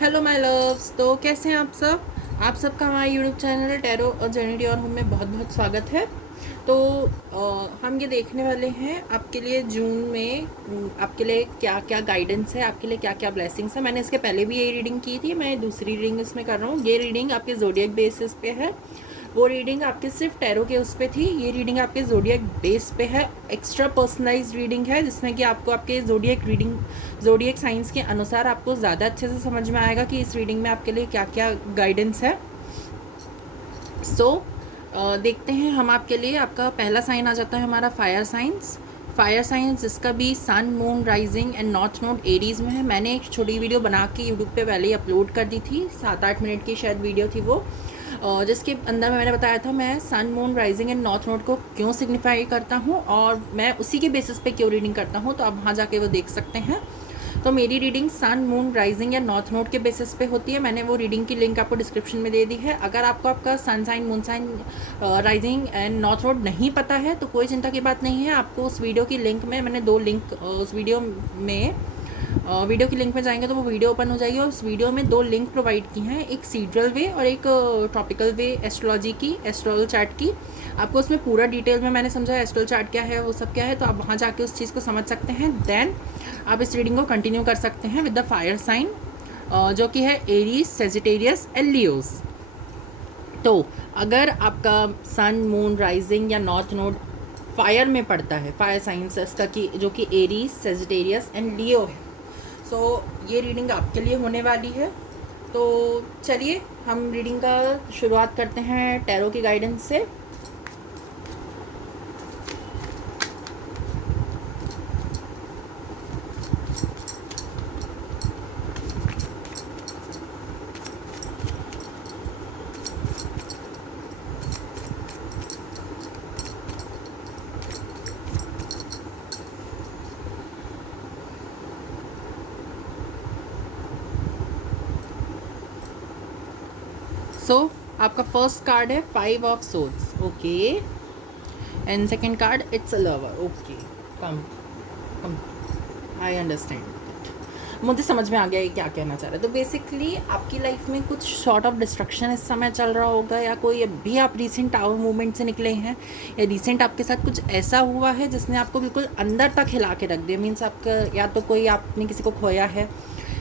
Hello my loves. तो कैसे हैं आप सब? आप सबका हमारे यूट्यूब चैनल टैरो और जर्नी और होम में बहुत बहुत स्वागत है। तो हम ये देखने वाले हैं आपके लिए जून में आपके लिए क्या क्या गाइडेंस है, आपके लिए क्या क्या ब्लेसिंग्स है। मैंने इसके पहले भी यही रीडिंग की थी, मैं दूसरी रीडिंग इसमें कर रहा हूँ। ये रीडिंग आपके जोडियक बेसिस पे है, वो रीडिंग आपके सिर्फ टैरो के उस पे थी। ये रीडिंग आपके जोडियक बेस पे है, एक्स्ट्रा पर्सनलाइज्ड रीडिंग है, जिसमें कि आपको आपके जोडियक साइंस के अनुसार आपको ज़्यादा अच्छे से समझ में आएगा कि इस रीडिंग में आपके लिए क्या क्या गाइडेंस है। देखते हैं हम आपके लिए। आपका पहला साइन आ जाता है हमारा फायर साइंस, जिसका भी sun moon rising and north node Aries में है। मैंने एक छोटी वीडियो बना के यूट्यूब पे पहले ही अपलोड कर दी थी, 7-8 मिनट की शायद वीडियो थी वो, जिसके अंदर मैंने बताया था मैं sun moon rising and north node को क्यों सिग्निफाई करता हूँ और मैं उसी के बेसिस पे क्यों रीडिंग करता हूँ। तो आप वहाँ जाके वो देख सकते हैं। तो मेरी रीडिंग सन मून राइजिंग या नॉर्थ नोड के बेसिस पे होती है। मैंने वो रीडिंग की लिंक आपको डिस्क्रिप्शन में दे दी है। अगर आपको आपका sun sign, moon sign, rising and north node नहीं पता है तो कोई चिंता की बात नहीं है। आपको उस वीडियो की लिंक में मैंने 2 लिंक उस वीडियो की लिंक में जाएंगे तो वो वीडियो ओपन हो जाएगी और उस वीडियो में 2 लिंक प्रोवाइड की हैं, एक सीड्रल वे और एक टॉपिकल वे एस्ट्रोलॉजी की, एस्ट्रोल चार्ट की। आपको उसमें पूरा डिटेल में मैंने समझा एस्ट्रोल चार्ट क्या है, वो सब क्या है, तो आप वहाँ जाके उस चीज़ को समझ सकते हैं। देन आप इस रीडिंग को कंटिन्यू कर सकते हैं विद द फायर साइन, जो कि है एरीज, सेजिटेरियस एंड लियोस। तो अगर आपका सन मून राइजिंग या नॉर्थ नोड फायर में पड़ता है, फायर साइंस इसका की जो कि एरीज, सेजिटेरियस एंड लियो है, सो ये रीडिंग आपके लिए होने वाली है। तो चलिए हम रीडिंग का शुरुआत करते हैं टैरो की गाइडेंस से। आपका फर्स्ट कार्ड है 5 of swords, okay, and second card it's a lover, okay. Come come I understand, मुझे समझ में आ गया ये क्या कहना चाह रहा है। तो बेसिकली आपकी लाइफ में कुछ शॉर्ट ऑफ डिस्ट्रक्शन इस समय चल रहा होगा, या कोई अभी आप रीसेंट टावर मूवमेंट से निकले हैं, या रीसेंट आपके साथ कुछ ऐसा हुआ है जिसने आपको बिल्कुल अंदर तक हिला के रख दिया। मीन्स आपका या तो कोई आपने किसी को खोया है,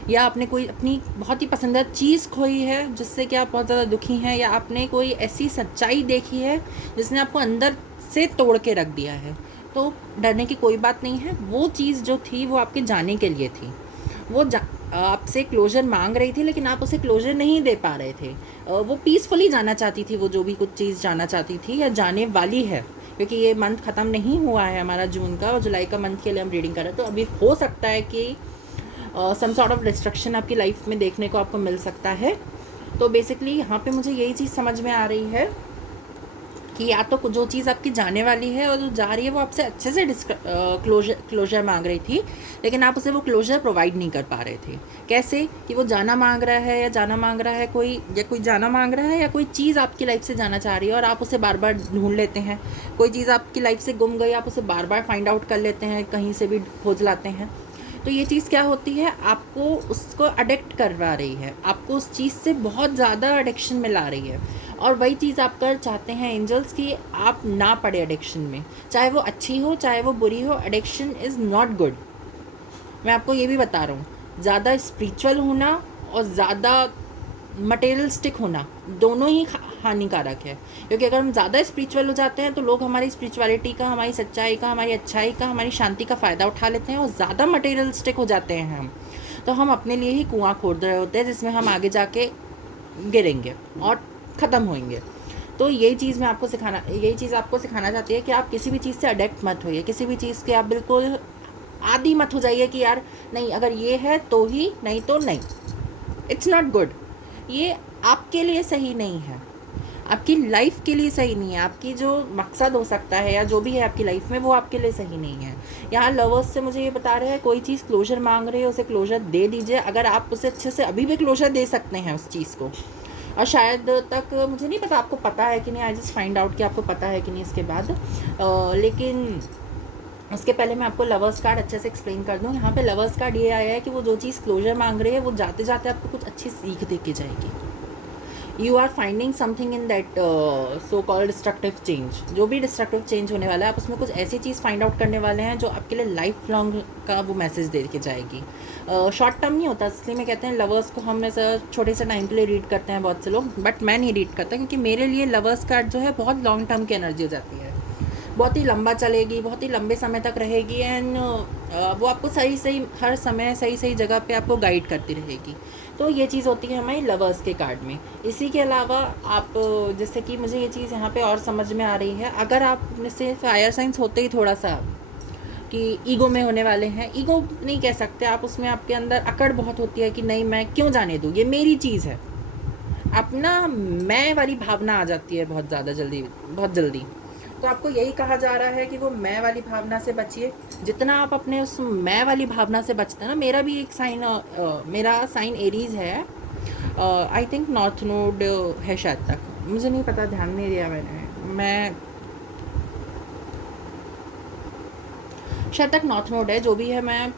या आपने कोई अपनी बहुत ही पसंदीदा चीज़ खोई है जिससे कि आप बहुत ज़्यादा दुखी हैं, या आपने कोई ऐसी सच्चाई देखी है जिसने आपको अंदर से तोड़ के रख दिया है। तो डरने की कोई बात नहीं है। वो चीज़ जो थी वो आपके जाने के लिए थी, वो आपसे क्लोजर मांग रही थी, लेकिन आप उसे क्लोजर नहीं दे पा रहे थे। वो पीसफुली जाना चाहती थी, वो जो भी कुछ चीज़ जाना चाहती थी या जाने वाली है, क्योंकि ये मंथ ख़त्म नहीं हुआ है हमारा जून का, और जुलाई का मंथ के लिए हम रीडिंग कर रहे हैं। तो अभी हो सकता है कि सम सॉर्ट ऑफ डिस्ट्रक्शन आपकी लाइफ में देखने को आपको मिल सकता है। तो बेसिकली यहाँ पे मुझे यही चीज़ समझ में आ रही है कि या तो जो चीज़ आपकी जाने वाली है और जो जा रही है वो आपसे अच्छे से क्लोजर मांग रही थी, लेकिन आप उसे वो क्लोजर प्रोवाइड नहीं कर पा रहे थे। कैसे कि वो जाना मांग रहा है, या जाना मांग रहा है कोई, या कोई जाना मांग रहा है, या कोई चीज़ आपकी लाइफ से जाना चाह रही है और आप उसे बार बार ढूंढ लेते हैं। कोई चीज़ आपकी लाइफ से गुम गई, आप उसे बार बार फाइंड आउट कर लेते हैं, कहीं से भी खोज लाते हैं। तो ये चीज़ क्या होती है, आपको उसको अडिक्ट करवा रही है, आपको उस चीज़ से बहुत ज़्यादा एडिक्शन में ला रही है। और वही चीज़ आप कर चाहते हैं एंजल्स कि आप ना पड़े एडिक्शन में, चाहे वो अच्छी हो चाहे वो बुरी हो। Addiction is not good. मैं आपको ये भी बता रहा हूँ, ज़्यादा स्पिरिचुअल होना और ज़्यादा मटेरियलिस्टिक होना दोनों ही हानिकारक है। क्योंकि अगर हम ज़्यादा स्पिरिचुअल हो जाते हैं तो लोग हमारी स्पिरिचुअलिटी का, हमारी सच्चाई का, हमारी अच्छाई का, हमारी शांति का फ़ायदा उठा लेते हैं, और ज़्यादा मटेरियलिस्टिक हो जाते हैं हम, तो हम अपने लिए ही कुआं खोद रहे होते हैं जिसमें हम आगे जाके गिरेंगे और ख़त्म होंगे। तो यही चीज़ आपको सिखाना चाहती है कि आप किसी भी चीज़ से अडिक्ट मत होइए, किसी भी चीज़ के आप बिल्कुल आदी मत हो जाइए कि यार नहीं, अगर ये है तो ही, नहीं तो नहीं। It's not good. ये आपके लिए सही नहीं है, आपकी लाइफ के लिए सही नहीं है। आपकी जो मकसद हो सकता है या जो भी है आपकी लाइफ में, वो आपके लिए सही नहीं है। यहाँ लवर्स से मुझे ये बता रहे हैं, कोई चीज़ क्लोजर मांग रही है उसे क्लोजर दे दीजिए। अगर आप उसे अच्छे से अभी भी क्लोजर दे सकते हैं उस चीज़ को, और शायद तक मुझे नहीं पता आपको पता है कि नहीं, आई जस्ट फाइंड आउट कि आपको पता है कि नहीं इसके बाद, लेकिन उसके पहले मैं आपको लवर्स कार्ड अच्छे से एक्सप्लेन कर दूँ। यहाँ पे लवर्स कार्ड ये आया है कि वो जो चीज़ क्लोजर मांग रही है वो जाते जाते आपको कुछ अच्छी सीख दे के जाएगी। You are finding something in that so called destructive change. जो भी डिस्ट्रक्टिव चेंज होने वाला है, आप उसमें कुछ ऐसी चीज़ फाइंड आउट करने वाले हैं जो आपके लिए लाइफ लॉन्ग का वो मैसेज दे के जाएगी। शॉर्ट टर्म नहीं होता, इसलिए मैं कहते हैं लवर्स को हम ऐसा छोटे से टाइम के लिए रीड करते हैं बहुत से लोग, बट मैं नहीं रीड करता, क्योंकि मेरे लिए लवर्स कार्ड जो है बहुत लॉन्ग टर्म की एनर्जी हो जाती है, बहुत ही लंबा चलेगी, बहुत ही लंबे समय तक रहेगी, एंड वो आपको सही सही हर समय सही सही जगह पे आपको गाइड करती रहेगी। तो ये चीज़ होती है हमारी लवर्स के कार्ड में। इसी के अलावा आप जैसे कि मुझे ये चीज़ यहाँ पे और समझ में आ रही है, अगर आप में से फायर साइंस होते ही थोड़ा सा कि ईगो में होने वाले हैं, ईगो नहीं कह सकते आप, उसमें आपके अंदर अकड़ बहुत होती है कि नहीं मैं क्यों जाने दूँ, ये मेरी चीज़ है, अपना मैं वाली भावना आ जाती है बहुत ज़्यादा जल्दी, बहुत जल्दी। तो आपको यही कहा जा रहा है कि वो मैं वाली भावना से बचिए। जितना आप अपने उस मैं वाली भावना से बचते हैं ना, मेरा भी एक साइन मेरा साइन एरीज है, आई थिंक नॉर्थ नोड है शायद तक, मुझे नहीं पता, ध्यान नहीं दिया मैंने, मैं शायद तक नॉर्थ नोड है, जो भी है मैं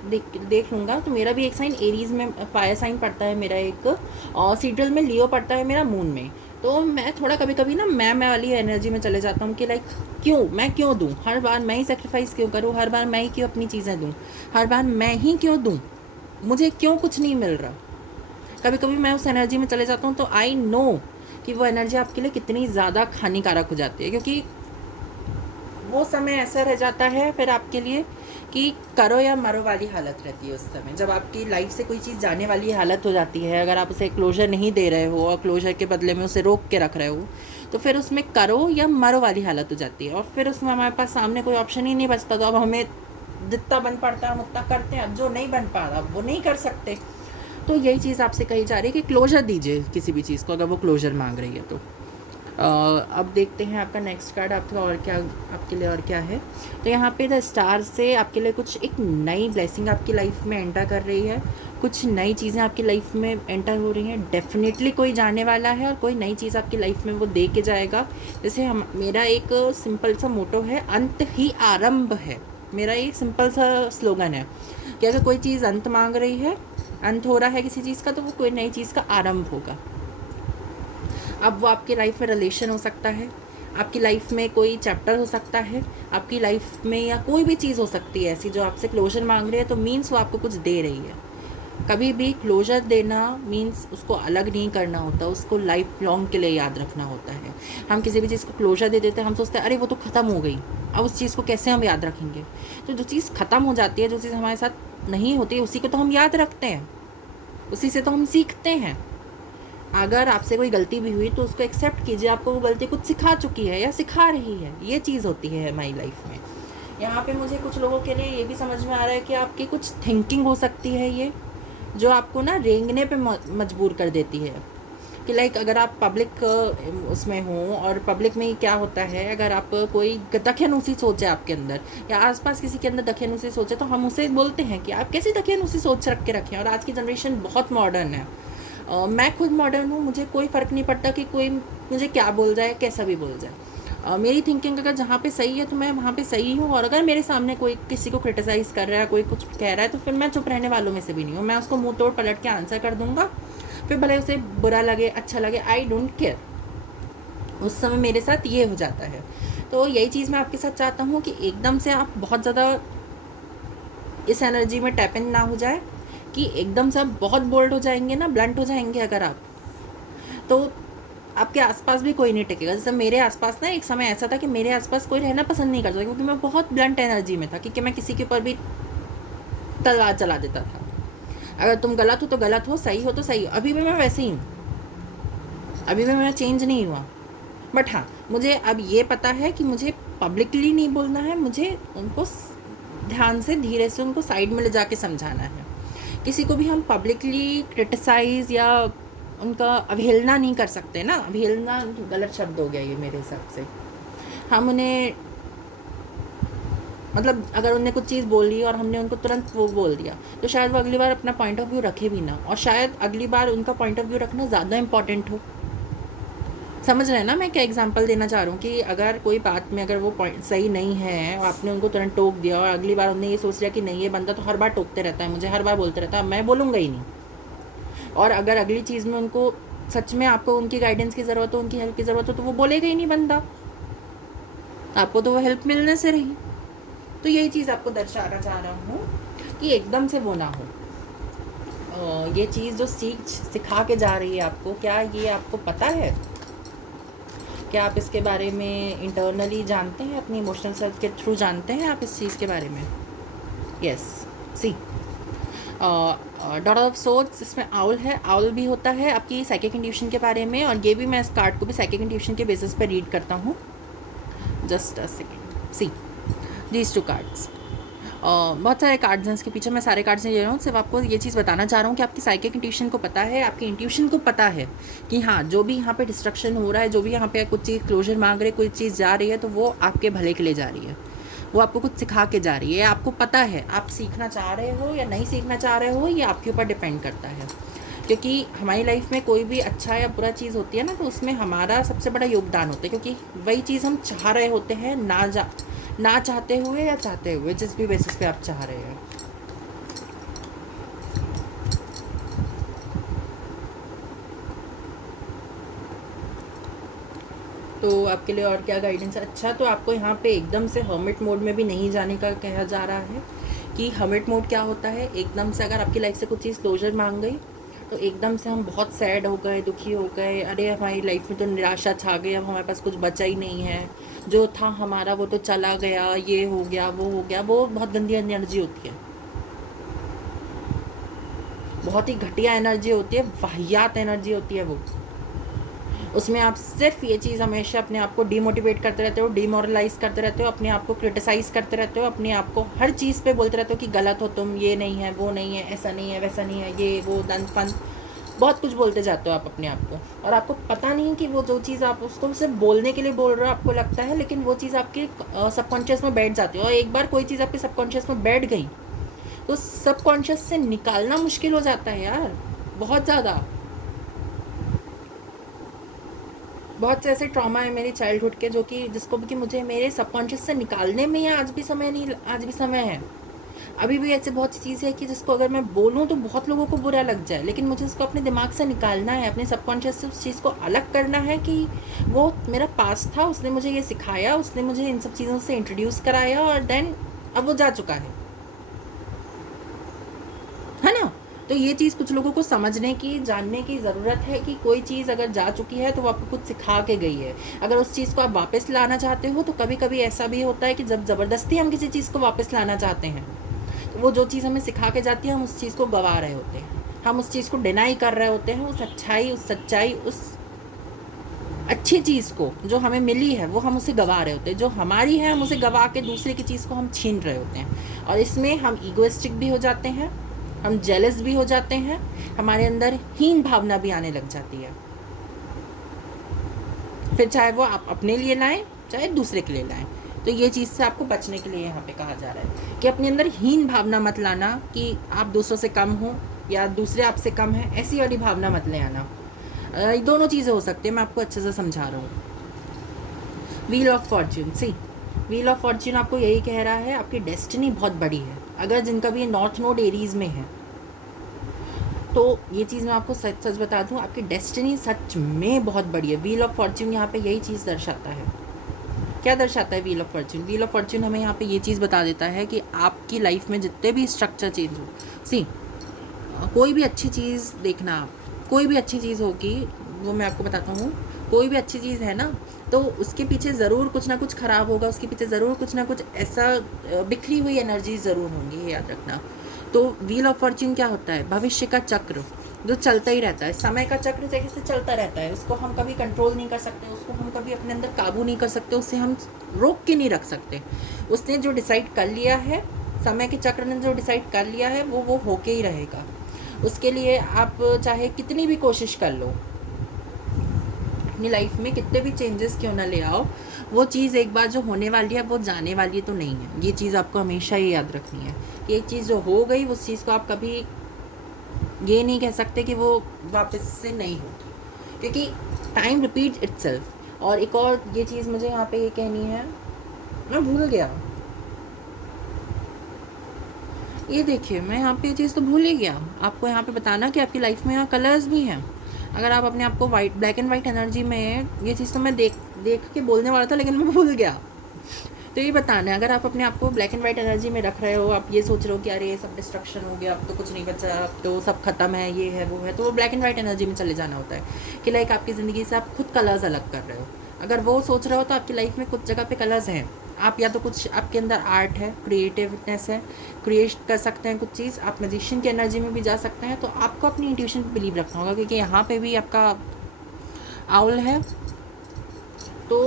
देख लूँगा। तो मेरा भी एक साइन एरीज में फायर साइन पड़ता है मेरा एक, और सीड्रल में लियो पड़ता है मेरा मून में। तो मैं थोड़ा कभी कभी ना मैं वाली एनर्जी में चले जाता हूँ कि लाइक क्यों मैं क्यों दूँ, हर बार मैं ही सेक्रीफाइस क्यों करूँ, हर बार मैं ही क्यों अपनी चीज़ें दूँ, हर बार मैं ही क्यों दूँ, मुझे क्यों कुछ नहीं मिल रहा। कभी कभी मैं उस एनर्जी में चले जाता हूँ, तो आई नो कि वो एनर्जी आपके लिए कितनी ज़्यादा हानिकारक हो जाती है, क्योंकि वो समय ऐसा रह जाता है फिर आपके लिए कि करो या मरो वाली हालत रहती है उस समय, जब आपकी लाइफ से कोई चीज़ जाने वाली हालत हो जाती है, अगर आप उसे क्लोजर नहीं दे रहे हो और क्लोजर के बदले में उसे रोक के रख रहे हो, तो फिर उसमें करो या मरो वाली हालत हो जाती है, और फिर उसमें हमारे पास सामने कोई ऑप्शन ही नहीं बचता। तो अब हमें जितना बन पड़ता है हम उतना करते हैं, अब जो नहीं बन पा रहा वो नहीं कर सकते। तो यही चीज़ आपसे कही जा रही है कि क्लोजर दीजिए किसी भी चीज़ को, अगर वो क्लोजर मांग रही है तो। अब देखते हैं आपका नेक्स्ट कार्ड आपका और क्या, आपके लिए और क्या है। तो यहाँ पे द स्टार से आपके लिए कुछ एक नई ब्लेसिंग आपकी लाइफ में एंटर कर रही है, कुछ नई चीज़ें आपकी लाइफ में एंटर हो रही हैं, डेफिनेटली कोई जाने वाला है और कोई नई चीज़ आपकी लाइफ में वो दे के जाएगा। जैसे हम, मेरा एक सिंपल सा मोटो है, अंत ही आरंभ है, मेरा एक सिंपल सा स्लोगन है कि अगर कोई चीज़ अंत मांग रही है, अंत हो रहा है किसी चीज़ का, तो वो कोई नई चीज़ का आरंभ होगा। अब वो आपकी लाइफ में रिलेशन हो सकता है, आपकी लाइफ में कोई चैप्टर हो सकता है, आपकी लाइफ में या कोई भी चीज़ हो सकती है ऐसी जो आपसे क्लोजर मांग रही है, तो मीन्स वो आपको कुछ दे रही है। कभी भी क्लोजर देना मीन्स उसको अलग नहीं करना होता, उसको लाइफ लॉन्ग के लिए याद रखना होता है। हम किसी भी चीज़ को क्लोजर दे देते हैं, हम सोचते हैं अरे वो तो ख़त्म हो गई, अब उस चीज़ को कैसे हम याद रखेंगे। तो जो चीज़ ख़त्म हो जाती है, जो चीज़ हमारे साथ नहीं होती है, उसी को तो हम याद रखते हैं, उसी से तो हम सीखते हैं। अगर आपसे कोई गलती भी हुई तो उसको एक्सेप्ट कीजिए, आपको वो गलती कुछ सिखा चुकी है या सिखा रही है, ये चीज़ होती है हमारी लाइफ में। यहाँ पे मुझे कुछ लोगों के लिए ये भी समझ में आ रहा है कि आपकी कुछ थिंकिंग हो सकती है ये, जो आपको ना रेंगने पे मजबूर कर देती है कि लाइक अगर आप पब्लिक उसमें हो, और पब्लिक में क्या होता है, अगर आप कोई दखियानुसी सोच है आपके अंदर या आसपास किसी के अंदर दखियानुसी सोच है, तो हम उसे बोलते हैं कि आप कैसी दखियानुसी सोच रख के रखें। और आज की जनरेशन बहुत मॉडर्न है, मैं खुद मॉडर्न हूँ, मुझे कोई फ़र्क नहीं पड़ता कि कोई मुझे क्या बोल जाए, कैसा भी बोल जाए। मेरी थिंकिंग अगर जहाँ पे सही है तो मैं वहाँ पे सही हूँ, और अगर मेरे सामने कोई किसी को क्रिटिसाइज़ कर रहा है, कोई कुछ कह रहा है, तो फिर मैं चुप रहने वालों में से भी नहीं हूँ, मैं उसको मुँह तोड़ पलट के आंसर कर दूँगा। फिर भले उसे बुरा लगे अच्छा लगे, आई डोंट केयर, उस समय मेरे साथ ये हो जाता है। तो यही चीज़ मैं आपके साथ चाहता हूँ कि एकदम से आप बहुत ज़्यादा इस एनर्जी में टैप इन ना हो जाए कि एकदम से आप बहुत बोल्ड हो जाएंगे ना, ब्लंट हो जाएंगे अगर आप, तो आपके आसपास भी कोई नहीं टिकेगा। जैसे मेरे आसपास ना एक समय ऐसा था कि मेरे आसपास कोई रहना पसंद नहीं करता, क्योंकि मैं बहुत ब्लंट एनर्जी में था, क्योंकि मैं किसी के ऊपर भी तलवार चला देता था। अगर तुम गलत हो तो गलत हो, सही हो तो सही हो। अभी भी मैं वैसे ही हूँ, अभी भी मैं चेंज नहीं हुआ। बट हाँ, मुझे अब ये पता है कि मुझे पब्लिकली नहीं बोलना है, मुझे उनको ध्यान से धीरे से उनको साइड में ले जाके समझाना है। किसी को भी हम पब्लिकली क्रिटिसाइज़ या उनका अवहेलना नहीं कर सकते ना, अवहेलना गलत शब्द हो गया ये मेरे हिसाब से। हम उन्हें, मतलब अगर उन्हें कुछ चीज़ बोली और हमने उनको तुरंत वो बोल दिया, तो शायद वो अगली बार अपना पॉइंट ऑफ व्यू रखे भी ना, और शायद अगली बार उनका पॉइंट ऑफ व्यू रखना ज़्यादा इम्पॉर्टेंट हो। समझ रहे हैं ना मैं क्या एग्जांपल देना चाह रहा हूँ कि अगर कोई बात में अगर वो पॉइंट सही नहीं है और आपने उनको तुरंत टोक दिया और अगली बार उन्होंने ये सोच लिया कि नहीं ये बंदा तो हर बार टोकते रहता है, मुझे हर बार बोलते रहता है, मैं बोलूँगा ही नहीं। और अगर अगली चीज़ में उनको सच में आपको उनकी गाइडेंस की ज़रूरत हो, उनकी हेल्प की ज़रूरत हो, तो वो बोलेगा ही नहीं बंदा, आपको तो वो हेल्प मिलने से रही। तो यही चीज़ आपको दर्शाना चाह रहा हूँ कि एकदम से वो ना हो। ये चीज़ जो सिखा के जा रही है आपको, क्या ये आपको पता है? क्या आप इसके बारे में इंटरनली जानते हैं, अपनी इमोशनल सेल्फ के थ्रू जानते हैं आप इस चीज़ के बारे में? Yes, see daughter of swords, इसमें आउल है। आउल भी होता है आपकी साइकिक इंट्यूशन के बारे में, और ये भी मैं इस कार्ड को भी साइकिक इंट्यूशन के बेसिस पे रीड करता हूँ। Just a second, see these two cards. बहुत सारे कार्ड्स हैं इसके पीछे, मैं सारे कार्ड्स नहीं ले रहा हूँ, सिर्फ आपको ये चीज़ बताना चाह रहा हूँ कि आपकी साइकिक इंट्यूशन को पता है, आपकी इंट्यूशन को पता है कि हाँ जो भी यहाँ पे डिस्ट्रक्शन हो रहा है, जो भी यहाँ पे कुछ चीज़ क्लोजर मांग रही है, कोई चीज़ जा रही है, तो वो आपके भले के लिए जा रही है, वो आपको कुछ सिखा के जा रही है, आपको पता है। आप सीखना चाह रहे हो या नहीं सीखना चाह रहे हो, ये आपके ऊपर डिपेंड करता है। क्योंकि हमारी लाइफ में कोई भी अच्छा या बुरा चीज़ होती है ना, तो उसमें हमारा सबसे बड़ा योगदान होता है, क्योंकि वही चीज़ हम चाह रहे होते हैं, ना चाहते हुए या चाहते हुए, जिस भी बेसिस पे आप चाह रहे हैं। तो आपके लिए और क्या गाइडेंस है? अच्छा, तो आपको यहाँ पे एकदम से हर्मिट मोड में भी नहीं जाने का कहा जा रहा है कि हर्मिट मोड क्या होता है। एकदम से अगर आपकी लाइफ से कुछ चीज़ क्लोजर मांग गई, तो एकदम से हम बहुत सैड हो गए, दुखी हो गए, अरे हमारी लाइफ में तो निराशा छा गई, अब हमारे पास कुछ बचा ही नहीं है, जो था हमारा वो तो चला गया, ये हो गया, वो हो गया। वो बहुत गंदी एनर्जी होती है, बहुत ही घटिया एनर्जी होती है, वाहियात एनर्जी होती है वो। उसमें आप सिर्फ ये चीज़ हमेशा अपने आप को डीमोटिवेट करते रहते हो, डीमोरलाइज करते रहते हो, अपने आप को क्रिटिसाइज करते रहते हो, अपने आप को हर चीज़ पे बोलते रहते हो कि गलत हो तुम, ये नहीं है, वो नहीं है, ऐसा नहीं है, वैसा नहीं है, ये वो दंत फन, बहुत कुछ बोलते जाते हो आप अपने आप को। और आपको पता नहीं कि वो जो चीज़ आप उसको सिर्फ बोलने के लिए बोल रहे हो आपको लगता है, लेकिन वो चीज़ आपके सबकॉन्शियस में बैठ जाती है। और एक बार कोई चीज़ आपके सबकॉन्शियस में बैठ गई, तो सबकॉन्शियस से निकालना मुश्किल हो जाता है यार, बहुत ज़्यादा। बहुत से ऐसे ट्रॉमा है मेरी चाइल्डहुड के, जो कि जिसको कि मुझे मेरे सबकॉन्शियस से निकालने में आज भी समय है। अभी भी ऐसे बहुत सी चीज़ें हैं कि जिसको अगर मैं बोलूँ तो बहुत लोगों को बुरा लग जाए, लेकिन मुझे उसको अपने दिमाग से निकालना है, अपने सबकॉन्शियस से उस चीज़ को अलग करना है कि वो मेरा पास्ट था, उसने मुझे ये सिखाया, उसने मुझे इन सब चीज़ों से इंट्रोड्यूस कराया, और देन अब वो जा चुका है ना। तो ये चीज़ कुछ लोगों को समझने की, जानने की ज़रूरत है कि कोई चीज़ अगर जा चुकी है तो वो आपको कुछ सिखा के गई है। अगर उस चीज़ को आप वापस लाना चाहते हो, तो कभी कभी ऐसा भी होता है कि जब ज़बरदस्ती हम किसी चीज़ को वापस लाना चाहते हैं, तो वो जो चीज़ हमें सिखा के जाती है, हम उस चीज़ को गवा रहे होते हैं, हम उस चीज़ को डिनाई कर रहे होते हैं, उस अच्छाई, उस सच्चाई, उस अच्छी चीज़ को जो हमें मिली है, वो हम उसे गवा रहे होते हैं। जो हमारी है, हम उसे गवा के दूसरे की चीज़ को हम छीन रहे होते हैं। और इसमें हम ईगोइस्टिक भी हो जाते हैं, हम जेलस भी हो जाते हैं, हमारे अंदर हीन भावना भी आने लग जाती है। फिर चाहे वो आप अपने लिए लाएं, चाहे दूसरे के लिए लाएं। तो ये चीज़ से आपको बचने के लिए यहाँ पे कहा जा रहा है कि अपने अंदर हीन भावना मत लाना कि आप दूसरों से कम हो या दूसरे आपसे कम है, ऐसी वाली भावना मत ले आना। दोनों चीज़ें हो सकती है, मैं आपको अच्छे से समझा रहा हूँ। Wheel of fortune, see wheel of fortune आपको यही कह रहा है, आपकी डेस्टिनी बहुत बड़ी है। अगर जिनका भी नॉर्थ नोड एरीज में है, तो ये चीज़ मैं आपको सच सच बता दूं, आपकी डेस्टिनी सच में बहुत बड़ी है। व्हील ऑफ फॉर्च्यून यहाँ पे यही चीज़ दर्शाता है। क्या दर्शाता है wheel of Fortune? Wheel of Fortune हमें यहाँ पे ये चीज़ बता देता है कि आपकी लाइफ में जितने भी स्ट्रक्चर चेंज हो, सी कोई भी अच्छी चीज़ देखना, आप कोई भी अच्छी चीज़ होगी, वो मैं आपको बताता हूँ, कोई भी अच्छी चीज़ है ना, तो उसके पीछे ज़रूर कुछ ना कुछ ख़राब होगा, उसके पीछे ज़रूर कुछ ना कुछ ऐसा बिखरी हुई एनर्जी ज़रूर होंगी, ये याद रखना। तो व्हील ऑफ फॉर्च्यून क्या होता है? भविष्य का चक्र जो चलता ही रहता है, समय का चक्र जैसे चलता रहता है, उसको हम कभी कंट्रोल नहीं कर सकते, उसको हम कभी अपने अंदर काबू नहीं कर सकते, उसे हम रोक के नहीं रख सकते। उसने जो डिसाइड कर लिया है, समय के चक्र ने जो डिसाइड कर लिया है, वो होके ही रहेगा। उसके लिए आप चाहे कितनी भी कोशिश कर लो, अपनी लाइफ में कितने भी चेंजेस क्यों ना ले आओ, वो चीज़ एक बार जो होने वाली है वो जाने वाली तो नहीं है। ये चीज़ आपको हमेशा ये याद रखनी है कि एक चीज़ जो हो गई, उस चीज़ को आप कभी ये नहीं कह सकते कि वो वापस से नहीं होगी। क्योंकि टाइम रिपीट इटसेल्फ। और एक और ये चीज़ मुझे यहाँ पे ये कहनी है, मैं भूल गया, ये देखिए मैं यहाँ पे ये चीज़ तो भूल ही गया आपको यहाँ पे बताना कि आपकी लाइफ में यहाँ कलर्स भी हैं। अगर आप अपने आप को white, black and white energy में, ये चीज़ तो मैं देख के बोलने वाला था लेकिन मैं भूल गया। तो ये बताना है, अगर आप अपने आप को ब्लैक एंड वाइट एनर्जी में रख रहे हो, आप ये सोच रहे हो कि अरे ये सब डिस्ट्रक्शन हो गया, अब तो कुछ नहीं बचा, अब तो सब खत्म है, ये है वो है, तो वो ब्लैक एंड वाइट एनर्जी में चले जाना होता है कि लाइक आपकी ज़िंदगी से आप खुद कलर्स अलग कर रहे हो। अगर वो सोच रहे हो तो आपकी लाइफ में कुछ जगह पे कलर्स हैं। आप या तो कुछ आपके अंदर आर्ट है, क्रिएटिवनेस है, क्रिएट कर सकते हैं कुछ चीज़, आप मैजिशियन की एनर्जी में भी जा सकते हैं। तो आपको अपनी इंट्यूशन पे बिलीव रखना होगा, क्योंकि यहाँ पे भी आपका आउल है। तो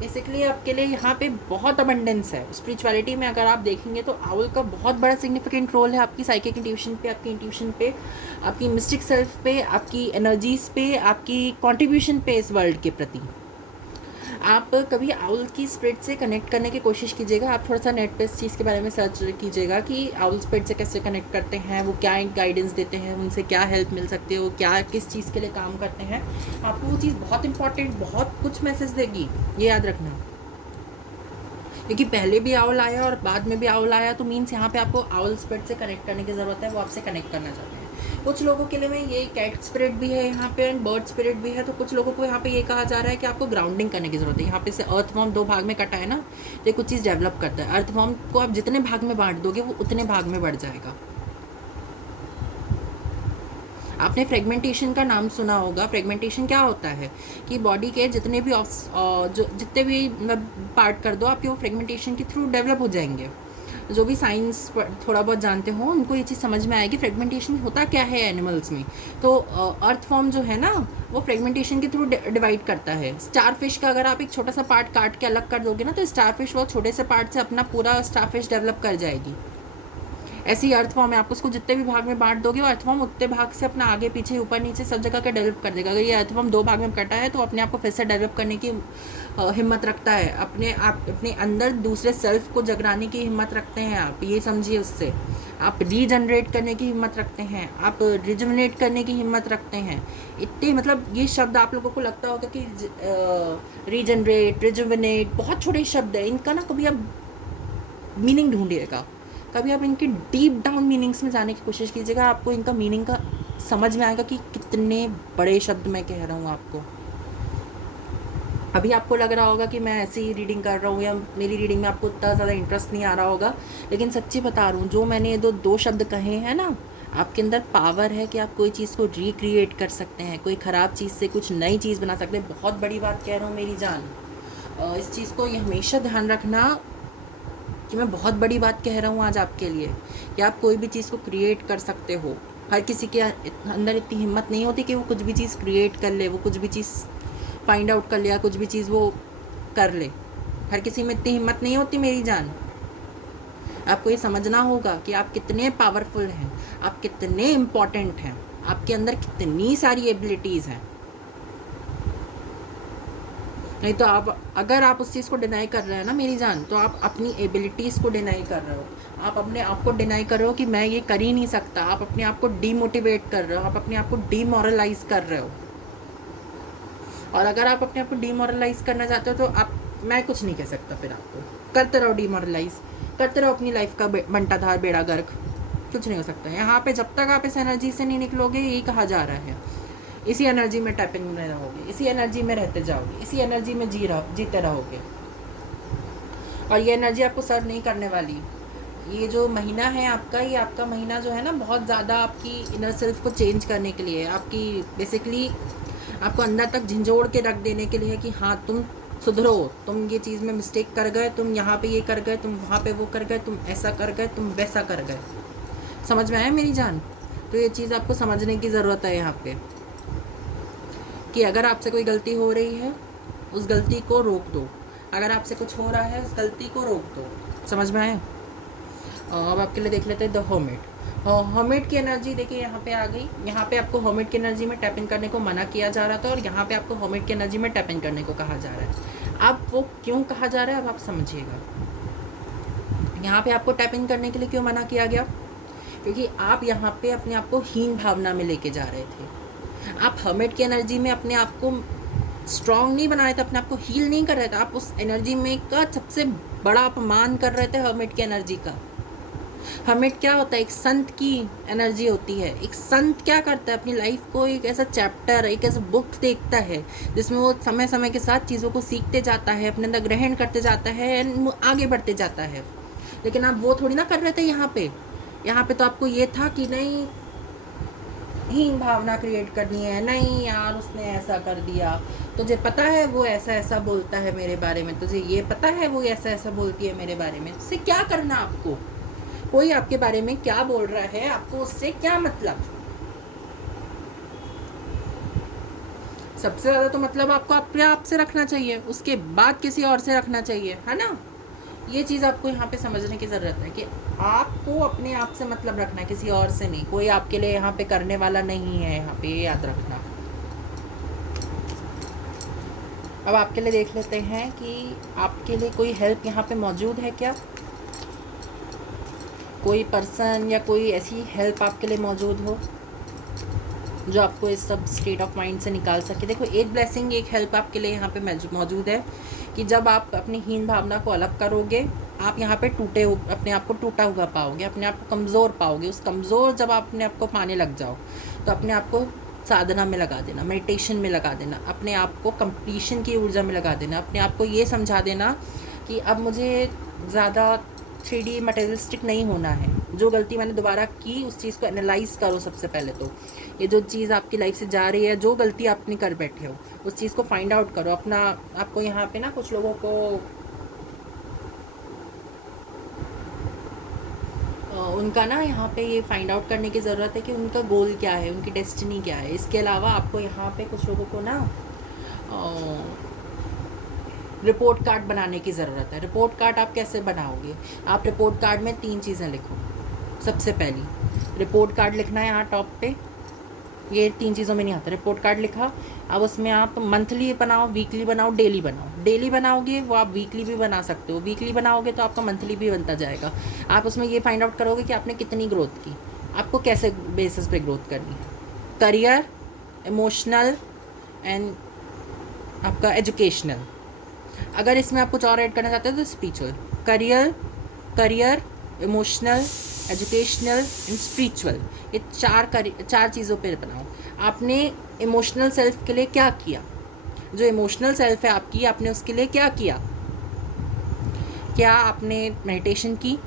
बेसिकली आपके लिए यहाँ पे बहुत अबंडेंस है स्पिरिचुअलिटी में। अगर आप देखेंगे तो आउल का बहुत बड़ा सिग्निफिकेंट रोल है आपकी साइकिक इंट्यूशन पे, आपकी इंट्यूशन पे, आपकी मिस्टिक सेल्फ पे, आपकी एनर्जीज पे, आपकी कंट्रीब्यूशन पे इस वर्ल्ड के प्रति। आप कभी आउल की स्पिरिट से कनेक्ट करने की कोशिश कीजिएगा। आप थोड़ा सा नेट पे इस चीज़ के बारे में सर्च कीजिएगा कि आउल स्पिरिट से कैसे कनेक्ट करते हैं, वो क्या गाइडेंस देते हैं, उनसे क्या हेल्प मिल सकती है, वो क्या किस चीज़ के लिए काम करते हैं। आपको वो चीज़ बहुत इंपॉर्टेंट, बहुत कुछ मैसेज देगी, ये याद रखना। क्योंकि पहले भी आउल आया और बाद में भी आउल आया, तो मीन्स यहाँ पे आपको आउल स्पिरिट से कनेक्ट करने की ज़रूरत है, वो आपसे कनेक्ट करना चाहते हैं। कुछ लोगों के लिए में ये कैट स्पिरिट भी है यहाँ पे एंड बर्ड स्पिरिट भी है। तो कुछ लोगों को यहाँ पे ये कहा जा रहा है कि आपको ग्राउंडिंग करने की ज़रूरत है। यहाँ पे से अर्थवॉर्म 2 भाग में कटा है ना, तो ये कुछ चीज़ डेवलप करता है। अर्थवॉर्म को आप जितने भाग में बांट दोगे वो उतने भाग में बढ़ जाएगा। आपने फ्रेगमेंटेशन का नाम सुना होगा। फ्रेगमेंटेशन क्या होता है कि बॉडी के जितने भी जितने भी पार्ट कर दो, आपके वो फ्रेगमेंटेशन के थ्रू डेवलप हो जाएंगे। जो भी साइंस थोड़ा बहुत जानते हो उनको ये चीज़ समझ में आएगी फ्रेगमेंटेशन होता क्या है एनिमल्स में। तो अर्थ फॉर्म जो है ना, वो फ्रेगमेंटेशन के थ्रू डिवाइड करता है। स्टार फिश का अगर आप एक छोटा सा पार्ट काट के अलग कर दोगे ना, तो स्टार फिश वो छोटे से पार्ट से अपना पूरा स्टार फिश डेवलप कर जाएगी। ऐसी अर्थ फॉर्म है, आप उसको जितने भी भाग में बांट दोगे वो अर्थ फॉर्म उतने भाग से अपना आगे पीछे ऊपर नीचे सब जगह का डेवलप कर देगा। अगर ये अर्थ फॉर्म 2 भाग में कटा है तो अपने आप को फिर से डेवलप करने की हिम्मत रखता है। अपने अंदर दूसरे सेल्फ को जगाने की हिम्मत रखते हैं आप, ये समझिए। उससे आप रीजनरेट करने की हिम्मत रखते हैं, आप रिजुवनेट करने की हिम्मत रखते हैं। इतने मतलब ये शब्द आप लोगों को लगता होगा कि रीजनरेट, रिजुवनेट बहुत छोटे शब्द है, इनका ना कभी आप मीनिंग ढूंढिएगा, कभी आप इनके डीप डाउन मीनिंग्स में जाने की कोशिश कीजिएगा। आपको इनका मीनिंग का समझ में आएगा कि कितने बड़े शब्द मैं कह रहा हूँ आपको। अभी आपको लग रहा होगा कि मैं ऐसी ही रीडिंग कर रहा हूँ या मेरी रीडिंग में आपको उतना ज़्यादा इंटरेस्ट नहीं आ रहा होगा, लेकिन सच्ची बता रहा हूँ, जो मैंने ये दो शब्द कहे हैं ना, आपके अंदर पावर है कि आप कोई चीज़ को रिक्रिएट कर सकते हैं, कोई ख़राब चीज़ से कुछ नई चीज़ बना सकते हैं। बहुत बड़ी बात कह रहा हूँ मेरी जान, इस चीज़ को ये हमेशा ध्यान रखना कि मैं बहुत बड़ी बात कह रहा हूँ आज आपके लिए, कि आप कोई भी चीज़ को क्रिएट कर सकते हो। हर किसी के अंदर इतनी हिम्मत नहीं होती कि वो कुछ भी चीज़ क्रिएट कर ले, वो कुछ भी चीज़ फाइंड आउट कर ले, या कुछ भी चीज़ वो कर ले। हर किसी में इतनी हिम्मत नहीं होती मेरी जान। आपको ये समझना होगा कि आप कितने पावरफुल हैं, आप कितने इम्पॉर्टेंट हैं, आपके अंदर कितनी सारी एबिलिटीज़ हैं। नहीं तो अगर आप उस चीज़ को डिनाई कर रहे हैं ना मेरी जान, तो आप अपनी एबिलिटीज़ को डिनाई कर रहे हो, आप अपने आप को डिनाई कर रहे हो कि मैं ये कर ही नहीं सकता। आप अपने आप को डीमोटिवेट कर रहे हो, आप अपने आप को डीमोरलाइज कर रहे हो। और अगर आप अपने आप को डीमोरलाइज करना चाहते हो तो मैं कुछ नहीं कह सकता। फिर आपको करते रहो डीमोरलाइज, करते रहो अपनी लाइफ का बंटाधार बेड़ा गर्क, कुछ नहीं हो सकता। यहाँ पे जब तक आप इस एनर्जी से नहीं निकलोगे, यही कहा जा रहा है, इसी एनर्जी में टैपिंग में रहोगे, इसी एनर्जी में रहते जाओगे, इसी एनर्जी में जीते रहोगे। और ये एनर्जी आपको सर्व नहीं करने वाली। ये जो महीना है आपका, ये आपका महीना जो है ना, बहुत ज़्यादा आपकी इनर सेल्फ को चेंज करने के लिए, आपकी बेसिकली आपको अंदर तक झंझोड़ के रख देने के लिए कि हाँ तुम सुधरो, तुम ये चीज़ में मिस्टेक कर गए, तुम यहाँ पे ये कर गए, तुम वहाँ पे वो कर गए, तुम ऐसा कर गए, तुम वैसा कर गए। समझ में आया मेरी जान? तो ये चीज़ आपको समझने की ज़रूरत है यहाँ पे, कि अगर आपसे कोई गलती हो रही है उस गलती को रोक दो, अगर आपसे कुछ हो रहा है उस गलती को रोक दो। समझ में आए? अब आपके लिए देख लेते हैं द हर्मिट। हर्मिट की एनर्जी देखिए यहाँ पे आ गई। यहाँ पे आपको हर्मिट की एनर्जी में टैप इन करने को मना किया जा रहा था, और यहाँ पे आपको हर्मिट की एनर्जी में टैप इन करने को कहा जा रहा है। अब वो क्यों कहा जा रहा है अब आप समझिएगा। यहाँ पे आपको टैप इन करने के लिए क्यों मना किया गया? क्योंकि आप यहाँ पे अपने आप को हीन भावना में लेके जा रहे थे। आप हर्मिट की एनर्जी में अपने आप को स्ट्रांग नहीं बना रहे थे, अपने आप को हील नहीं कर रहे थे, आप उस एनर्जी में का सबसे बड़ा अपमान कर रहे थे हर्मिट की एनर्जी का। हर्मिट क्या होता है? एक संत की एनर्जी होती है। एक संत क्या करता है? अपनी लाइफ को एक ऐसा चैप्टर, एक ऐसा बुक देखता है जिसमें वो समय समय के साथ चीज़ों को सीखते जाता है, अपने अंदर ग्रहण करते जाता है एंड आगे बढ़ते जाता है। लेकिन आप वो थोड़ी ना कर रहे थे यहाँ पे। यहाँ पे तो आपको ये था कि नहीं, हीन भावना क्रिएट करनी है, नहीं यार उसने ऐसा कर दिया, तुझे पता है वो ऐसा ऐसा बोलता है मेरे बारे में, तुझे ये पता है वो ऐसा ऐसा बोलती है मेरे बारे में, उससे क्या करना आपको? कोई आपके बारे में क्या बोल रहा है, आपको उससे क्या मतलब? सबसे ज़्यादा तो मतलब आपको अपने आप से रखना चाहिए, उसके बाद किसी और से रखना चाहिए, है ना? ये चीज़ आपको यहाँ पे समझने की ज़रूरत है कि आपको अपने आप से मतलब रखना है, किसी और से नहीं। कोई आपके लिए यहाँ पे करने वाला नहीं है, यहाँ पे ये याद रखना। अब आपके लिए देख लेते हैं कि आपके लिए कोई हेल्प यहाँ पे मौजूद है क्या? कोई पर्सन या कोई ऐसी हेल्प आपके लिए मौजूद हो जो आपको इस सब स्टेट ऑफ माइंड से निकाल सके। देखो, एक ब्लेसिंग, एक हेल्प आपके लिए यहाँ पे मौजूद है कि जब आप अपनी हीन भावना को अलग करोगे, आप यहाँ पे अपने आप को टूटा हुआ पाओगे, अपने आप को कमज़ोर पाओगे। उस कमज़ोर जब आप अपने आप को पाने लग जाओ तो अपने आप को साधना में लगा देना, मेडिटेशन में लगा देना, अपने आप को कंप्लीशन की ऊर्जा में लगा देना, अपने आप को ये समझा देना कि अब मुझे ज़्यादा 3D मटेरियलिस्टिक नहीं होना है। जो गलती मैंने दोबारा की उस चीज़ को एनालाइज करो सबसे पहले। तो ये जो चीज़ आपकी लाइफ से जा रही है, जो गलती आपने कर बैठे हो, उस चीज़ को फाइंड आउट करो। अपना आपको यहाँ पे ना कुछ लोगों को उनका ना यहाँ पे ये फाइंड आउट करने की ज़रूरत है कि उनका गोल क्या है, उनकी डेस्टिनी क्या है। इसके अलावा आपको यहाँ पे कुछ लोगों को ना रिपोर्ट कार्ड बनाने की ज़रूरत है। रिपोर्ट कार्ड आप कैसे बनाओगे? आप रिपोर्ट कार्ड में 3 चीज़ें लिखो। सबसे पहली रिपोर्ट कार्ड लिखना है यहाँ टॉप पे। ये 3 चीज़ों में नहीं आता। रिपोर्ट कार्ड लिखा, अब उसमें आप मंथली बनाओ, वीकली बनाओ, डेली बनाओ। डेली बनाओगे वो आप वीकली भी बना सकते हो, वीकली बनाओगे तो आपका मंथली भी बनता जाएगा। आप उसमें ये फाइंड आउट करोगे कि आपने कितनी ग्रोथ की, आपको कैसे बेसिस पे ग्रोथ करनी है। करियर, इमोशनल एंड आपका एजुकेशनल। अगर इसमें आप कुछ और ऐड करना चाहते हो तो spiritual. Career, emotional, educational and spiritual, ये 4 चीज़ों पे बनाओ। आपने इमोशनल सेल्फ के लिए क्या किया? जो इमोशनल सेल्फ है आपकी, आपने उसके लिए क्या किया? क्या आपने मेडिटेशन की?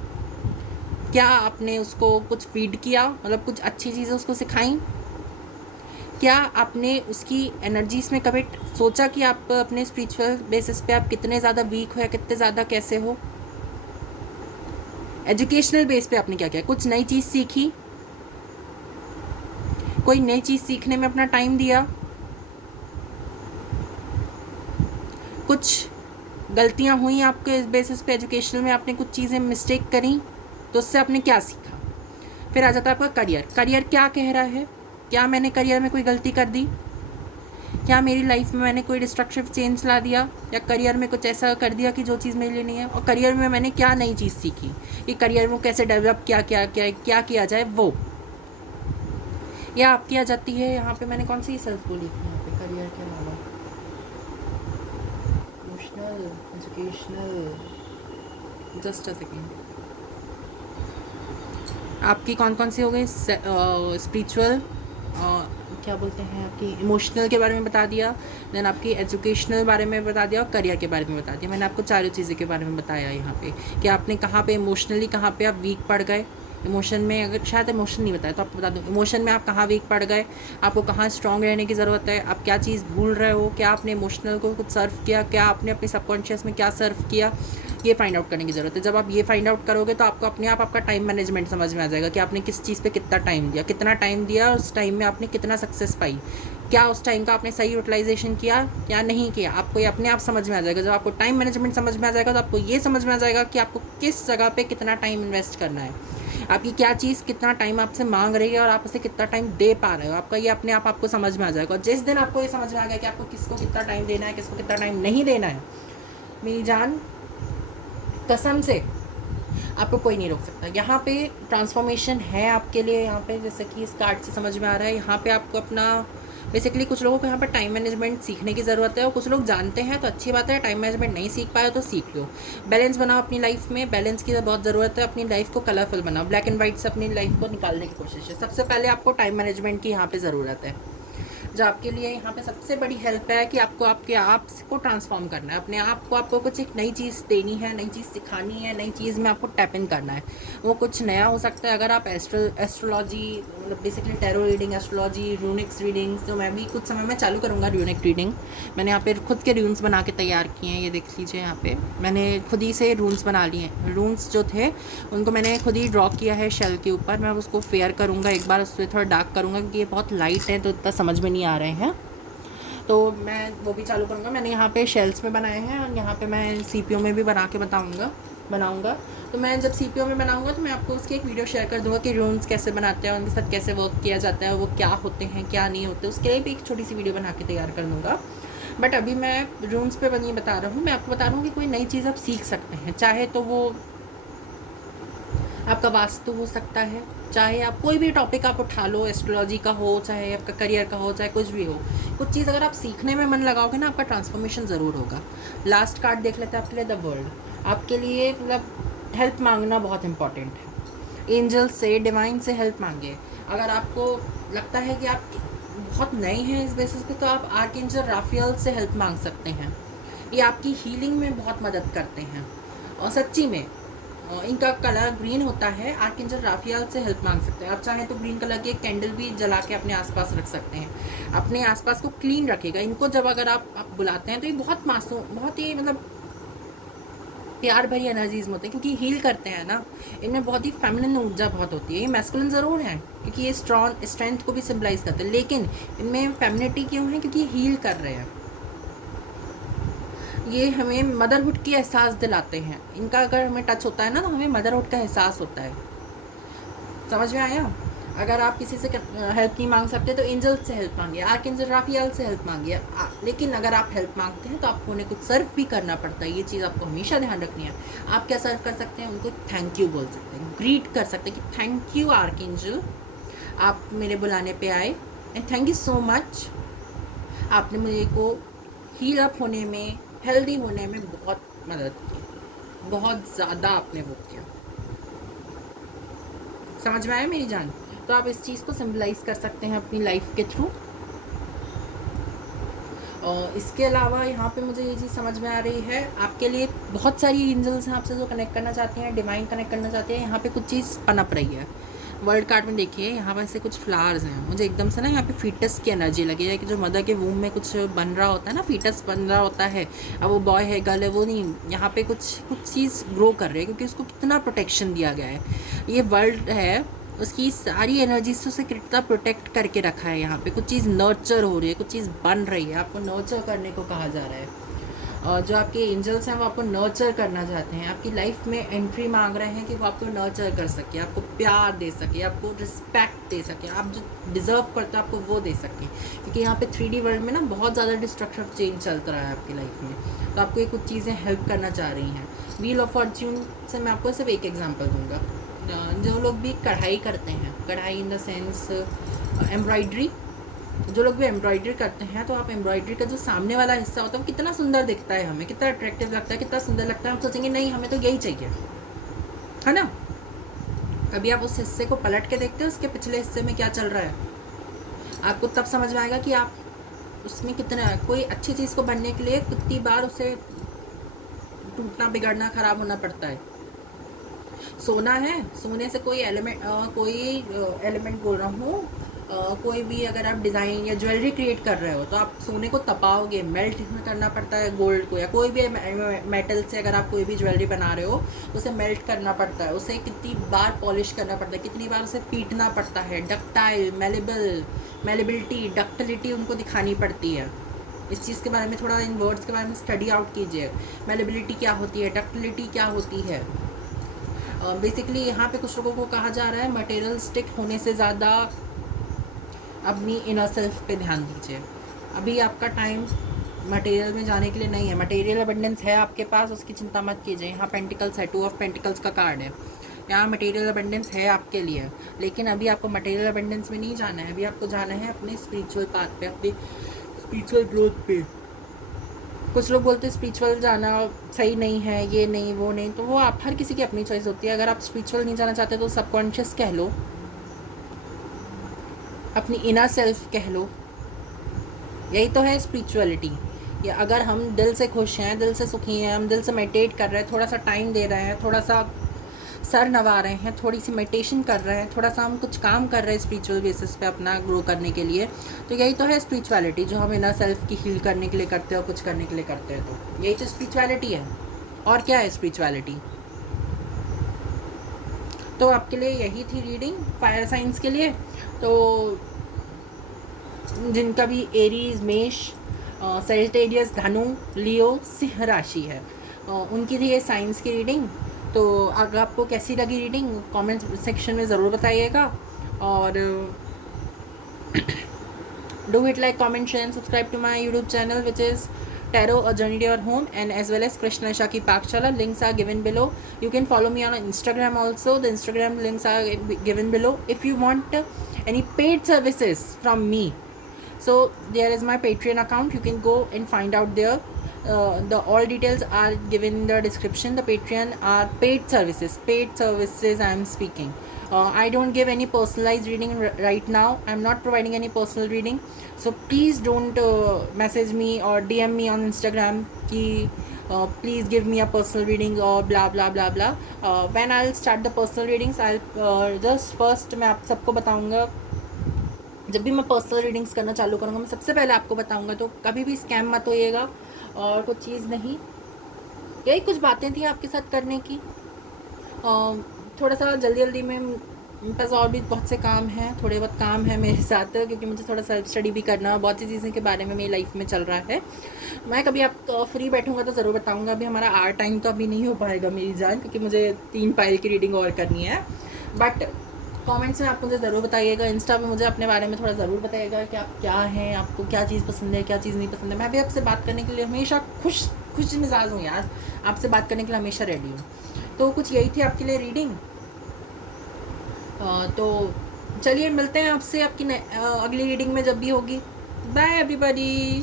क्या आपने उसको कुछ फीड किया, मतलब कुछ अच्छी चीज़ें उसको सिखाई? क्या आपने उसकी एनर्जीज में कभी सोचा कि आप अपने स्पिरिचुअल बेसिस पे आप कितने ज़्यादा वीक हो या कितने ज़्यादा कैसे हो? एजुकेशनल बेस पे आपने क्या किया? कुछ नई चीज़ सीखी? कोई नई चीज़ सीखने में अपना टाइम दिया? कुछ गलतियां हुई आपके इस बेसिस पे एजुकेशनल में, आपने कुछ चीज़ें मिस्टेक करी तो उससे आपने क्या सीखा? फिर आ जाता है आपका करियर। करियर क्या कह रहा है? क्या मैंने करियर में कोई गलती कर दी? क्या मेरी लाइफ में मैंने कोई डिस्ट्रक्टिव चेंज ला दिया, या करियर में कुछ ऐसा कर दिया कि जो चीज़ मेरे लिए नहीं है? और करियर में मैंने क्या नई चीज़ सीखी कि करियर में कैसे डेवलप क्या किया जाए वो। या आपकी आ जाती है यहाँ पे, मैंने कौन सी सेल्फ बोली थी यहाँ पे करियर के अलावा? Emotional, educational, just a second. आपकी कौन कौन सी हो गई? स्पिरिचुअल, क्या बोलते हैं, आपकी इमोशनल के बारे में बता दिया, देन आपकी एजुकेशनल बारे में बता दिया और करियर के बारे में बता दिया। मैंने आपको 4 चीज़ें के बारे में बताया यहाँ पे कि आपने कहाँ पे इमोशनली, कहाँ पे आप वीक पड़ गए। इमोशन में, अगर शायद इमोशन नहीं बताया तो आपको बता दूँ, इमोशन में आप कहाँ वीक पड़ गए, आपको कहाँ स्ट्रांग रहने की ज़रूरत है, आप क्या चीज़ भूल रहे हो, क्या आपने इमोशनल को कुछ सर्व किया, क्या आपने अपने सबकॉन्शियस में क्या सर्व किया, ये फाइंड आउट करने की ज़रूरत है। जब आप ये फाइंड आउट करोगे तो आपको अपने आप आपका टाइम मैनेजमेंट समझ में आ जाएगा कि आपने किस चीज़ पे कितना टाइम दिया और उस टाइम में आपने कितना सक्सेस पाई, क्या उस टाइम का आपने सही यूटिलाइजेशन किया या नहीं किया। आपको ये अपने आप समझ में आ जाएगा। जब आपको टाइम मैनेजमेंट समझ में आ जाएगा तो आपको ये समझ में आ जाएगा कि आपको किस जगह पे कितना टाइम इन्वेस्ट करना है, आपकी क्या चीज़ कितना टाइम आपसे मांग रही है और आप उसे कितना टाइम दे पा रहे हो। आपका ये अपने आप आपको समझ में आ जाएगा। और जिस दिन आपको ये समझ में आ गया कि आपको किसको कितना टाइम देना है, किसको कितना टाइम नहीं देना है, मेरी जान कसम से आपको कोई नहीं रोक सकता। यहाँ पे ट्रांसफॉर्मेशन है आपके लिए। यहाँ पे जैसे कि इस कार्ड से समझ में आ रहा है, यहाँ पे आपको अपना बेसिकली कुछ लोगों को यहाँ पर टाइम मैनेजमेंट सीखने की ज़रूरत है, और कुछ लोग जानते हैं तो अच्छी बात है, टाइम मैनेजमेंट नहीं सीख पाए तो सीख लो। बैलेंस बनाओ अपनी लाइफ में, बैलेंस की बहुत ज़रूरत है, अपनी लाइफ को कलरफुल बनाओ, ब्लैक एंड वाइट से अपनी लाइफ को निकालने की कोशिश है। सबसे पहले आपको टाइम मैनेजमेंट की यहाँ पे ज़रूरत है, जो आपके लिए यहाँ पे सबसे बड़ी हेल्प है कि आपको आपके आप को ट्रांसफॉर्म करना है, अपने आप को, आपको कुछ एक नई चीज़ देनी है, नई चीज़ सिखानी है, नई चीज़ में आपको टैप इन करना है। वो कुछ नया हो सकता है। अगर आप एस्ट्रोलॉजी, मतलब basically tarot reading, astrology, runics readings, तो मैं भी कुछ समय में चालू करूँगा रूनिक रीडिंग। मैंने यहाँ पे खुद के रून्स बना के तैयार किए हैं, ये देख लीजिए यहाँ पे मैंने खुद ही से रून्स बना लिए हैं। रून्स जो थे उनको मैंने खुद ही ड्रॉ किया है शेल के ऊपर। मैं उसको फेयर करूँगा एक बार, उससे थोड़ा डार्क करूँगा क्योंकि ये बहुत लाइट है तो इतना समझ में नहीं आ रहे हैं, तो मैं वो भी चालू करूँगा। मैंने यहाँ पे शेल्स में बनाए हैं, और यहाँ पे मैं सीपीओ में भी बना के बनाऊँगा। तो मैं जब सीपीओ में बनाऊँगा तो मैं आपको उसकी एक वीडियो शेयर कर दूँगा कि रून्स कैसे बनाते हैं, उनके साथ कैसे वर्क किया जाता है, वो क्या होते हैं क्या नहीं होते, उसके लिए भी एक छोटी सी वीडियो बना के तैयार कर दूँगा। बट अभी मैं रून्स पे नहीं बता रहा हूँ, मैं आपको बता रहा हूँ कि कोई नई चीज़ आप सीख सकते हैं, चाहे तो वो आपका वास्तु हो सकता है, चाहे आप कोई भी टॉपिक आप उठा लो, एस्ट्रोलॉजी का हो, चाहे आपका करियर का हो, चाहे कुछ भी हो। कुछ चीज़ अगर आप सीखने में मन लगाओगे ना, आपका ट्रांसफॉर्मेशन ज़रूर होगा। लास्ट कार्ड देख लेते हैं आपके लिए, द वर्ल्ड। आपके लिए मतलब हेल्प मांगना बहुत इंपॉर्टेंट है। एंजल से, डिवाइन से हेल्प मांगिए। अगर आपको लगता है कि आप बहुत नए हैं इस बेसिस पे, तो आप आर्कएंजल राफेल से हेल्प मांग सकते हैं। ये आपकी हीलिंग में बहुत मदद करते हैं, और सच्ची में इनका कलर ग्रीन होता है। आर्कएंजल राफेल से हेल्प मांग सकते हैं। आप चाहें तो ग्रीन कलर की एक कैंडल भी जला के अपने आसपास रख सकते हैं, अपने आसपास को क्लीन रखेगा। इनको जब अगर आप बुलाते हैं तो ये बहुत मासूम, बहुत ही मतलब प्यार भरी एनर्जीज में होते हैं, क्योंकि हील करते हैं ना। इनमें बहुत ही फेमिनिन ऊर्जा बहुत होती है। ये मैस्कुलिन ज़रूर है क्योंकि ये स्ट्रेंथ को भी सिम्बलाइज करते हैं, लेकिन इनमें फेमिनिटी क्यों है? क्योंकि हील कर रहे हैं। ये हमें मदरहुड की एहसास दिलाते हैं। इनका अगर हमें टच होता है ना, तो हमें मदरहुड का एहसास होता है। समझ में आया? अगर आप किसी से हेल्प नहीं मांग सकते तो एंजल से हेल्प मांगिए, आर्कएंजल राफेल से हेल्प मांगिए। लेकिन अगर आप हेल्प मांगते हैं तो आपको उन्हें कुछ सर्व भी करना पड़ता है। ये चीज़ आपको हमेशा ध्यान रखनी है। आप क्या सर्व कर सकते हैं? उनको थैंक यू बोल सकते हैं, ग्रीट कर सकते हैं कि थैंक यू आर्कएंजल, आप मेरे बुलाने पे आए, and thank you so much, आपने मुझे को हील अप होने में, हेल्दी होने में बहुत मदद की, बहुत ज़्यादा आपने वो किया। समझ में आया मेरी जान? तो आप इस चीज़ को सिंबलाइज कर सकते हैं अपनी लाइफ के थ्रू। और इसके अलावा यहाँ पे मुझे ये चीज़ समझ में आ रही है, आपके लिए बहुत सारी एंजल्स हैं आपसे जो कनेक्ट करना चाहती हैं, डिवाइन कनेक्ट करना चाहती हैं। यहाँ पे कुछ चीज़ पनप रही है। वर्ल्ड कार्ड में देखिए, यहाँ पर से कुछ फ्लावर्स हैं। मुझे एकदम से ना यहाँ पे फीटस की एनर्जी लगी है कि जो मदर के वूम में कुछ बन रहा होता है ना, फीटस बन रहा होता है। अब वो बॉय है, गर्ल है, वो नहीं, यहाँ पे कुछ चीज़ ग्रो कर रही है, क्योंकि उसको कितना प्रोटेक्शन दिया गया है। ये वर्ल्ड है, उसकी सारी एनर्जी से उसे कितना प्रोटेक्ट करके रखा है। यहाँ पे कुछ चीज़ नर्चर हो रही है, कुछ चीज़ बन रही है, आपको नर्चर करने को कहा जा रहा है। और जो आपके एंजल्स हैं वो आपको नर्चर करना चाहते हैं, आपकी लाइफ में एंट्री मांग रहे हैं कि वो आपको नर्चर कर सके, आपको प्यार दे सके, आपको रिस्पेक्ट दे सके, आप जो डिज़र्व करते हो आपको वो दे सके। क्योंकि यहाँ पे 3D वर्ल्ड में ना बहुत ज़्यादा डिस्ट्रक्टिव चेंज चलता रहा है आपकी लाइफ में, तो आपको ये कुछ चीज़ें हेल्प करना चाह रही हैं। व्हील ऑफ फॉर्च्यून से मैं आपको सिर्फ एक एग्जाम्पल दूँगा। जो लोग भी कढ़ाई करते हैं, कढ़ाई इन द सेंस एम्ब्रॉयड्री, जो लोग भी एम्ब्रॉयडरी करते हैं, तो आप एम्ब्रॉयडरी का जो सामने वाला हिस्सा होता है वो कितना सुंदर दिखता है, हमें कितना अट्रैक्टिव लगता है, कितना सुंदर लगता है। आप सोचेंगे नहीं हमें तो यही चाहिए, है ना? कभी आप उस हिस्से को पलट के देखते हो, उसके पिछले हिस्से में क्या चल रहा है, आपको तब समझ में आएगा कि आप उसमें कितना, कोई अच्छी चीज़ को बनने के लिए कितनी बार उसे टूटना, बिगड़ना, ख़राब होना पड़ता है। सोना है, सोने से कोई एलिमेंट बोल रहा हूँ, कोई भी अगर आप डिज़ाइन या ज्वेलरी क्रिएट कर रहे हो तो आप सोने को तपाओगे, मेल्ट करना पड़ता है गोल्ड को, या कोई भी मेटल से अगर आप कोई भी ज्वेलरी बना रहे हो उसे मेल्ट करना पड़ता है, उसे कितनी बार पॉलिश करना पड़ता है, कितनी बार उसे पीटना पड़ता है। डक्टाइल, मेलेबिलिटी, डक्टिलिटी उनको दिखानी पड़ती है। इस चीज़ के बारे में थोड़ा, इन वर्ड्स के बारे में स्टडी आउट कीजिए। मेलेबिलिटी क्या होती है, डक्टिलिटी क्या होती है। बेसिकली यहाँ पे कुछ लोगों को कहा जा रहा है मटेरियलिस्टिक होने से ज़्यादा अपनी इनर सेल्फ पे ध्यान दीजिए। अभी आपका टाइम मटेरियल में जाने के लिए नहीं है। मटेरियल अबंडेंस है आपके पास, उसकी चिंता मत कीजिए। यहाँ पेंटिकल्स है, 2 ऑफ पेंटिकल्स का कार्ड है। यहाँ मटेरियल अबंडेंस है आपके लिए, लेकिन अभी आपको मटेरियल अबंडेंस में नहीं जाना है, अभी आपको जाना है अपने स्पिरिचुअल पाथ पे, अपनी स्पिरिचुअल ग्रोथ पे। कुछ लोग बोलते हैं स्पिरिचुअल जाना सही नहीं है, ये नहीं वो नहीं, तो वो आप हर किसी की अपनी चॉइस होती है। अगर आप स्पिरिचुअल नहीं जाना चाहते तो सबकॉन्शियस कह लो, अपनी इनर सेल्फ कह लो, यही तो है स्पिरिचुअलिटी। या अगर हम दिल से खुश हैं, दिल से सुखी हैं, हम दिल से मेडिटेट कर रहे हैं, थोड़ा सा टाइम दे रहे हैं, थोड़ा सा सर नवा रहे हैं, थोड़ी सी मेडिटेशन कर रहे हैं, थोड़ा सा हम कुछ काम कर रहे हैं स्पिरिचुअल बेसिस पे अपना ग्रो करने के लिए, तो यही तो है स्पिरिचुअलिटी, जो हम इनर सेल्फ की हील करने के लिए करते हैं और कुछ करने के लिए करते हैं, तो यही तो स्पिरिचुअलिटी है। और क्या है स्पिरिचुअलिटी? तो आपके लिए यही थी रीडिंग फायर साइंस के लिए। तो जिनका भी एरीज, मेष, सेजिटेरियस, धनु, लियो, सिंह राशि है, उनकी थी ये साइंस की रीडिंग। तो अगर आपको कैसी लगी रीडिंग कमेंट सेक्शन में ज़रूर बताइएगा, और do hit like, comment, share and subscribe to my YouTube channel, which is Tarot A Journey to Your Home, and as well as Krishna Shaki Pakchala. Links are given below. You can follow me on Instagram also. The Instagram links are given below. If you want any paid services from me, so there is my Patreon account, you can go and find out there. The all details are given in the description. The Patreon are paid services I am speaking. I don't give any personalized reading right now. I'm not providing any personal reading, so please don't message me or DM me on Instagram ki please give me a personal reading or blah blah blah blah. When I'll start the personal readings, I'll just first मैं आप सबको बताऊंगा, जब भी मैं personal readings करना चालू करूँगा मैं सबसे पहले आपको बताऊंगा, तो कभी भी स्कैम मत होइएगा और कुछ चीज़ नहीं। यही कुछ बातें थी आपके साथ करने की। थोड़ा सा जल्दी में मेरे पास और भी बहुत से काम हैं, थोड़े बहुत काम है मेरे साथ, क्योंकि मुझे थोड़ा सेल्फ स्टडी भी करना, बहुत सी चीज़ें के बारे में मेरी लाइफ में चल रहा है। मैं कभी आप फ्री बैठूंगा तो ज़रूर बताऊंगा। अभी हमारा आर टाइम तो अभी नहीं हो पाएगा मेरी जान, क्योंकि मुझे 3 फाइल की रीडिंग और करनी है। बट कमेंट्स में आप मुझे ज़रूर बताइएगा, इंस्टा पे मुझे अपने बारे में थोड़ा ज़रूर बताइएगा कि आप क्या हैं, आपको क्या चीज़ पसंद है, क्या चीज़ नहीं पसंद है। मैं भी आपसे बात करने के लिए हमेशा खुश मिजाज हूँ यार, आपसे बात करने के लिए हमेशा रेडी हूँ। तो कुछ यही थी आपके लिए रीडिंग। तो चलिए मिलते हैं आपसे आपकी अगली रीडिंग में जब भी होगी। Bye everybody.